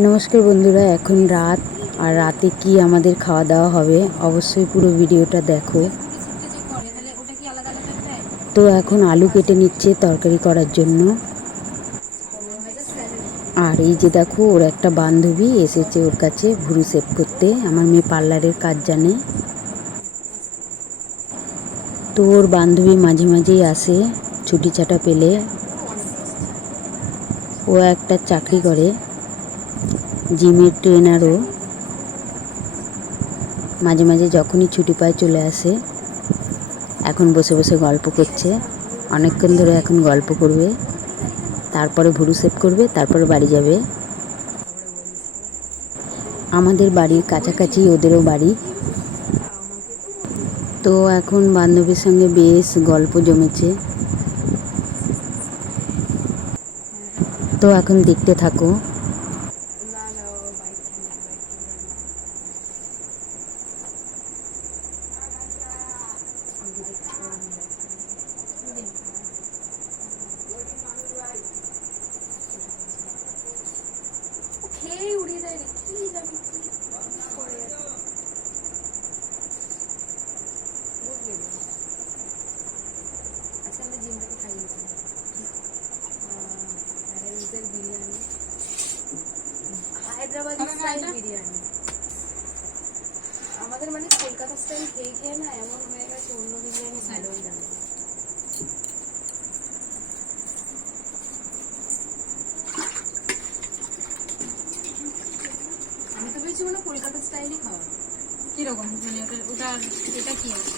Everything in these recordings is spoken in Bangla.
নমস্কার বন্ধুরা, এখন রাত। আর রাতে কি আমাদের খাওয়া দাওয়া হবে অবশ্যই পুরো ভিডিওটা দেখো। তো এখন আলু কেটে নিচ্ছে তরকারি করার জন্য। আর এই যে দেখো, ওর একটা বান্ধবী এসেছে ওর কাছে ভুরু শেভ করতে। আমার মেয়ে পার্লারের কাজ জানে, তো ওর বান্ধবী মাঝে মাঝেই আসে ছুটি ছাটা পেলে। ও একটা চাকরি করে, জিমের ট্রেনারও। মাঝে মাঝে যখনই ছুটি পায় চলে আসে। এখন বসে বসে গল্প করছে, অনেকক্ষণ ধরে এখন গল্প করবে, তারপরে ভুরু শেভ করবে, তারপরে বাড়ি যাবে। আমাদের বাড়ির কাছাকাছি ওদেরও বাড়ি। তো এখন বান্ধবীর সঙ্গে বেশ গল্প জমেছে, তো এখন দেখতে থাকো। হায়দ্রাবাদি স্টাইল বিরিয়ানি আমাদের মানে কলকাতা স্টাইল খেয়ে খেয়ে না এমন হয়ে গেছে, অন্য বিরিয়ানি ভালোই লাগে। আমি তো ভেবেছি মানে কলকাতা স্টাইলই খাওয়া। কিরকম ওটা এটা কি আছে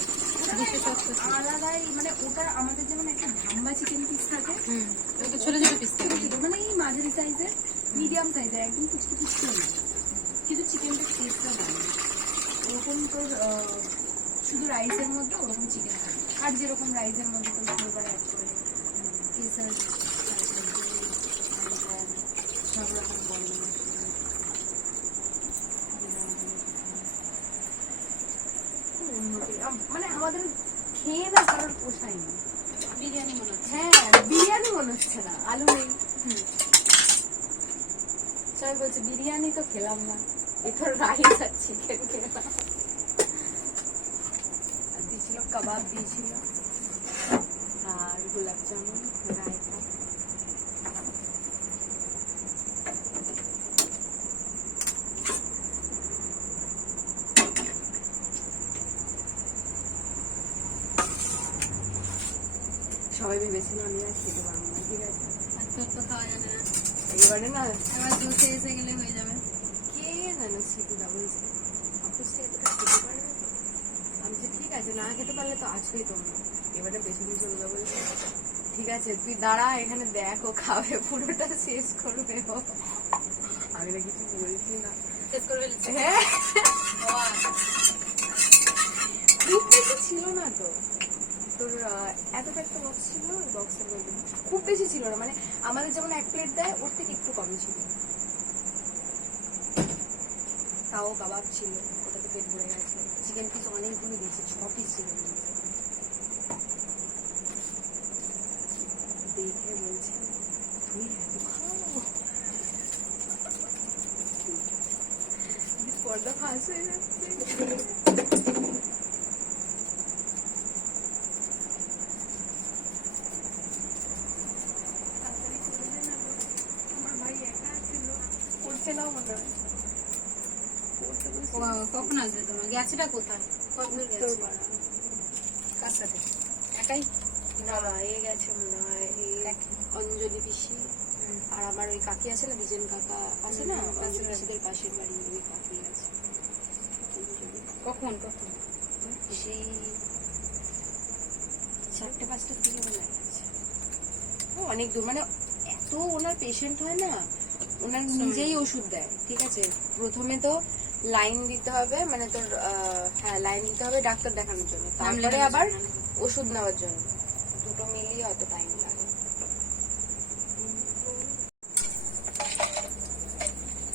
আলাদাই, মানে ওটা আমাদের যেমন একটা ধাম্বা চিকেন পিস থাকে, ওটা ছোট ছোট পিস থাকে, মানে এই মাঝারি সাইজের মিডিয়াম সাইজের একদম কুচকি কুচকি না, কিন্তু চিকেনটা টেস্টটা ভালো। ওরকম তোর শুধু রাইসের মধ্যে ওরকম চিকেন থাকে, আর যেরকম রাইসের মধ্যে তোর ফ্লেভার অ্যাড করে কেসার সব রকম বলে মানে আমাদের খেয়ে না কারোর পোষায় না। বিরিয়ানি মনে হচ্ছে। হ্যাঁ, বিরিয়ানি মনে হচ্ছে না, আলু নেই। সবাই বলছে বিরিয়ানি তো খেলাম না, এতো রাইস আর চিকেন খেলাম। আর দিয়েছিল কাবাব, দিয়েছিল আর গোলাপ জামুন, রায়তা। সবাই ভেবেছিল আমি আর খেতে পারবো না, ঠিক আছে, আর তোর তো খাওয়া যাবে না এবারে না। এবার দোষে এসে গেলে হয়ে যাবে। কে জানো সিটুদা বলছে অফিসটা এতটা খেতে পারবে তো। আমি যে ঠিক আছে, না খেতে পারলে তো আছোই তোমরা। এবারে বেশি কিছু ওরা বলছে ঠিক আছে তুই দাঁড়া এখানে, দেখ ও খাবে, পুরোটা শেষ করবে ও। আমি না কিছু বলছি না, শেষ করে ফেলেছি। হ্যাঁ খুব বেশি ছিল না তো তোর, এতটা একটা বক্স ছিল, বক্সের মধ্যে খুব বেশি ছিল না, মানে আমাদের যেমন এক প্লেট দেয় ওর থেকে একটু কম ছিল। তাও কাবাব ছিল, ওটাতে পেট ভরে গেছে। চিকেন পিস অনেকগুলো দিয়েছে, 6 পিস চিকেন দিয়েছে। দেখে বলছে তুমি এত খাও, পর্দা ফাঁস হয়ে যাচ্ছে। আমার ভাই একা ছিল, করছে না মনে হয়। কখন আসবে তোমার? গেছেটা কোথায়? কতদূর গেছে? কার সাথে? একাই? না এ গেছে মনে হয় অঞ্জলি পিসি আর আমার ওই কাকি আছে না, বিজেন কাকা আছে না, অঞ্জলি পিসিদের পাশের বাড়ি, ওই কাকি আছে। কখন কখন? সেই 4-5টার দিকে মনে গেছে। অনেক দূর, মানে এত ওনার পেশেন্ট হয় না, ওনার নিজেই ওষুধ দেয়, ঠিক আছে। প্রথমে তো লাইন দিতে হবে, মানে তোর হ্যাঁ লাইন দিতে হবে ডাক্তার দেখানোর জন্য, তারপরে আবার ওষুধ নেওয়ার জন্য, দুটো মিলিয়ে অত টাইম লাগে।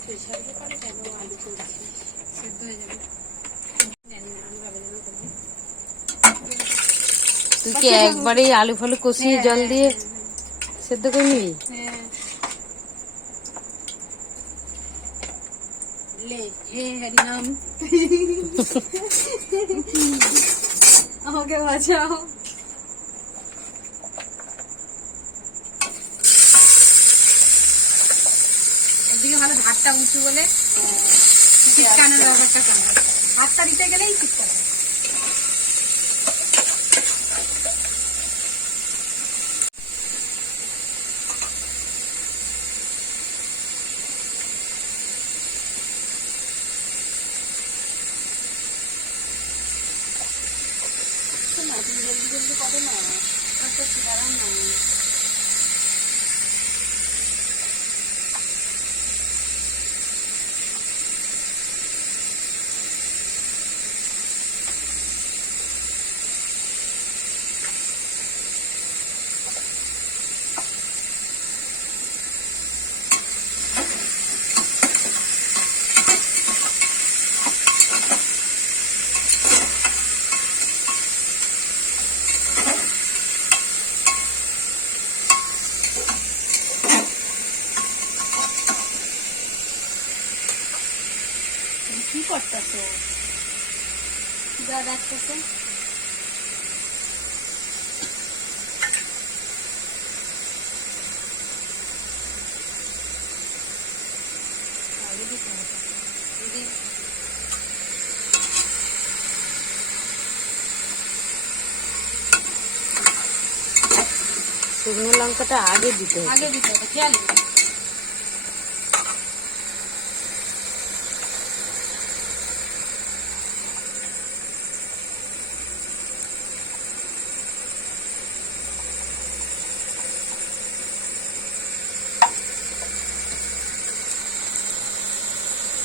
প্রেশার কুকারে কেন আলু করছি, সেদ্ধ হয়ে যাবে। তুই কি একবারে আলু ফালু কষিয়ে জল দিয়ে সেদ্ধ করে নিবি? হ্যাঁ ले हे हरि नाम আমাকে বাঁচাও। একদিকে ভালো হাতটা উঁচু বলে চিৎকানোর ব্যাপারটা কম, হাতটা দিতে গেলেই চিৎকানো। না তুমি জলদি জলদি করো না, আচ্ছা দাঁড়ান না, কি করতেছ? যা দেখতেছে শুকনো লঙ্কাটা আগে দিতে হবে। আগে দিতে হবে, খেয়াল নেই।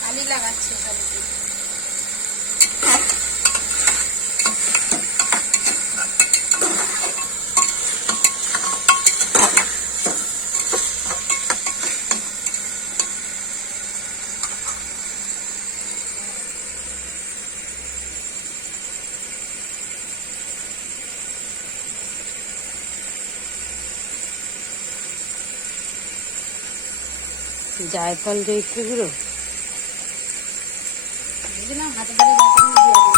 আলি লাগাচ্ছে সবাইকে। জায়ফল জয়িত্রী গুঁড়ো বুঝলাম, হাতে ধরে বাঁচানো দিয়ে দেবো।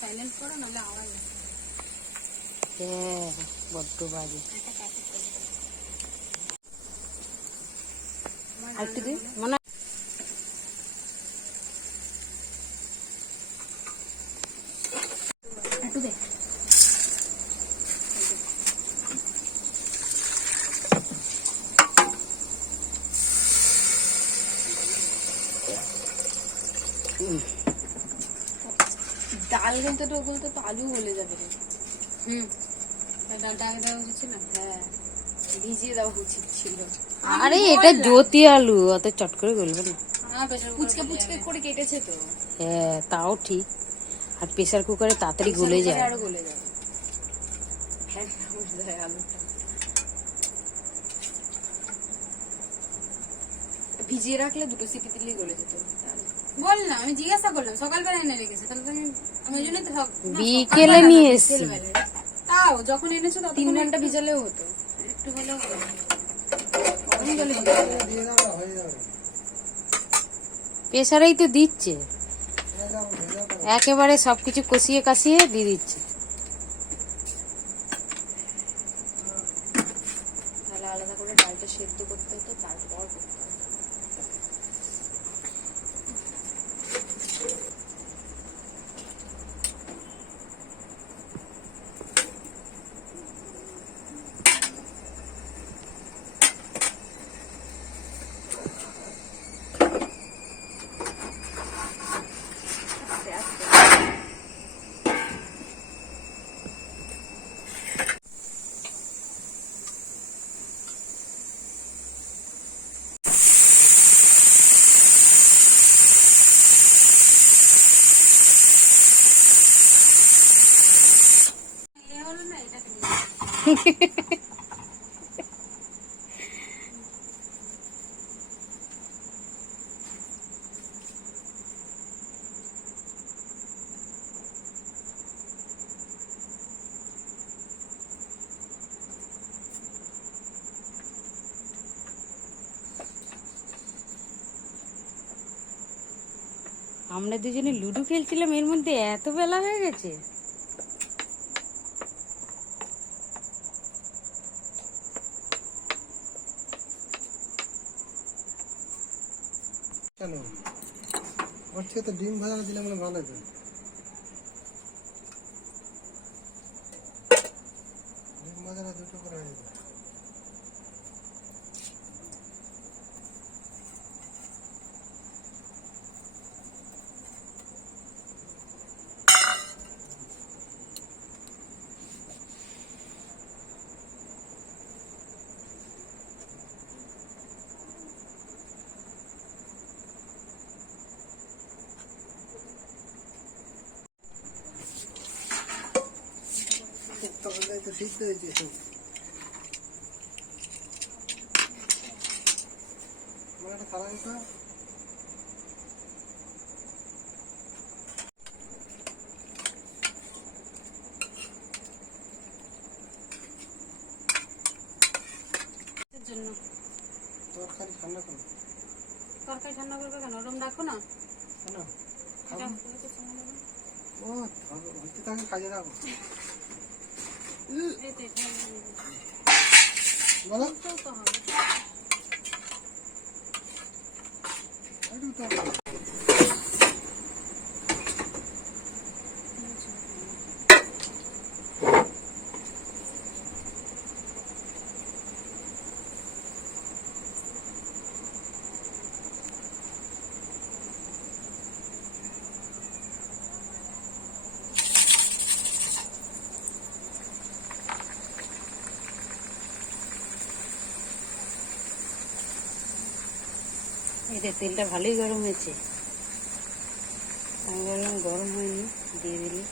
সাইলেন্ট করো নাহলে আওয়াজ আসে। হ্যাঁ বড্ড বাজে। আর একটু দিই মনে একটু দে। ডাল কিন্তু তো ওগুলো তো আলু হলে যাবে রে। ডালটা আগে দেওয়া উচিত ছিল। হ্যাঁ ভিজিয়ে দেওয়া উচিত ছিল। আরে এটা জ্যোতি আলু, অত চট করে গলবে না। পুচকে পুচকে করে কেটেছে তো, হ্যাঁ তাও ঠিক, আর প্রেসার কুকারে তাড়াতাড়ি গলে যায়। আরো গলে যাবে। ফ্যান না উঠে যায় আলুটা। ভিজিয়ে রাখলে দুটো সিটি দিলেই গলে যেত। বল না, আমি জিজ্ঞাসা করলাম সকালবেলা এনে রেখেছে, তাহলে তো আমি ওই জন্যই তো বিকেলে নিয়ে এসছি। তাও যখন এনেছো 3 ঘন্টা ভিজালেও হতো। একটু হলেও হবে। গরম জলে প্রেসারেই তো দিচ্ছে, একেবারে সবকিছু কষিয়ে কাশিয়ে দিয়ে দিচ্ছে। তাহলে আলাদা করে ডালটা সেদ্ধ করতে হতো, তারপর করতে হতো। এ হলো না, এটাকে আমরা দুজনে লুডো খেলছিলাম, এর মধ্যে এত বেলা হয়ে গেছে। কেন ওর থেকে তো ডিম ভাজা দিলে মানে ভালো হতো। ডিম ভাজা দুটো করে হয়ে যাবে। তরকারি তো সিদ্ধ হয়েছে সব। আমার একটা কালারটা জন্য তরকারি ঠান্ডা করো। তরকারি ঠান্ডা করবে কেন? ওরম রাখো না। কেন এটা ও হতে থাকে কাজে রাখো। এই তো এটা বলো তো হবে। একটু তরকারি এতে তেলটা ভালোই গরম হয়েছে। আমি বললাম গরম হয়নি, দিয়ে দিলি।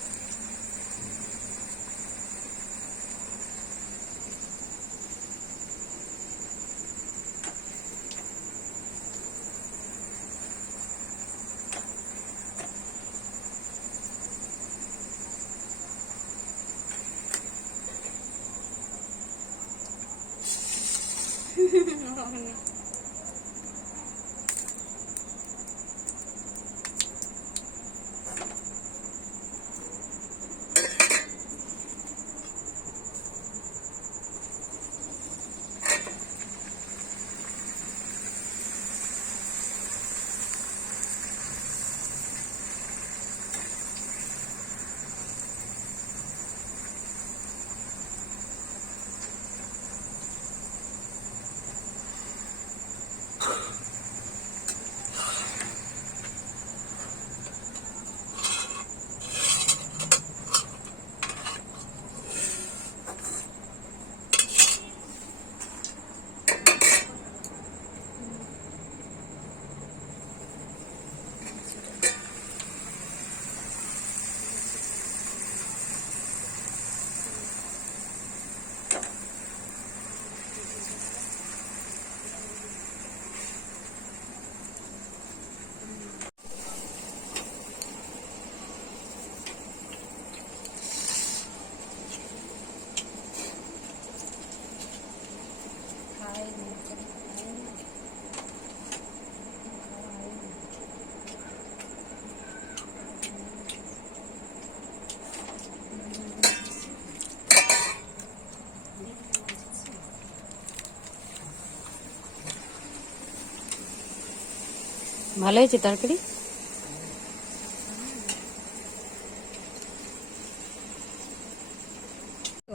ভালো হয়েছে তরকারি।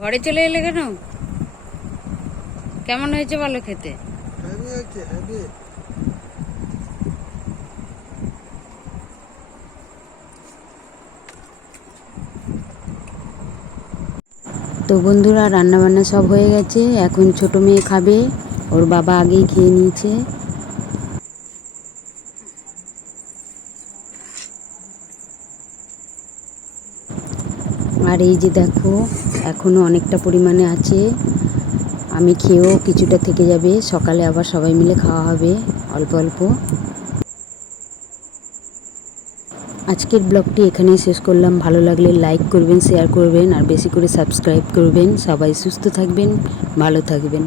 ঘরে চলে এলে কেন? কেমন হয়েছে বলো খেতে? হেভি হচ্ছে হেভি। তো বন্ধুরা, রান্নাবান্না সব হয়ে গেছে। এখন ছোট মেয়ে খাবে, ওর বাবা আগেই খেয়ে নিয়েছে। আর এই যে দেখো, এখনও অনেকটা পরিমাণে আছে। আমি খেয়েও কিছুটা থেকে যাবে, সকালে আবার সবাই মিলে খাওয়া হবে অল্প অল্প। আজকের ব্লগটি এখানেই শেষ করলাম। ভালো লাগলে লাইক করবেন, শেয়ার করবেন আর বেশি করে সাবস্ক্রাইব করবেন। সবাই সুস্থ থাকবেন, ভালো থাকবেন।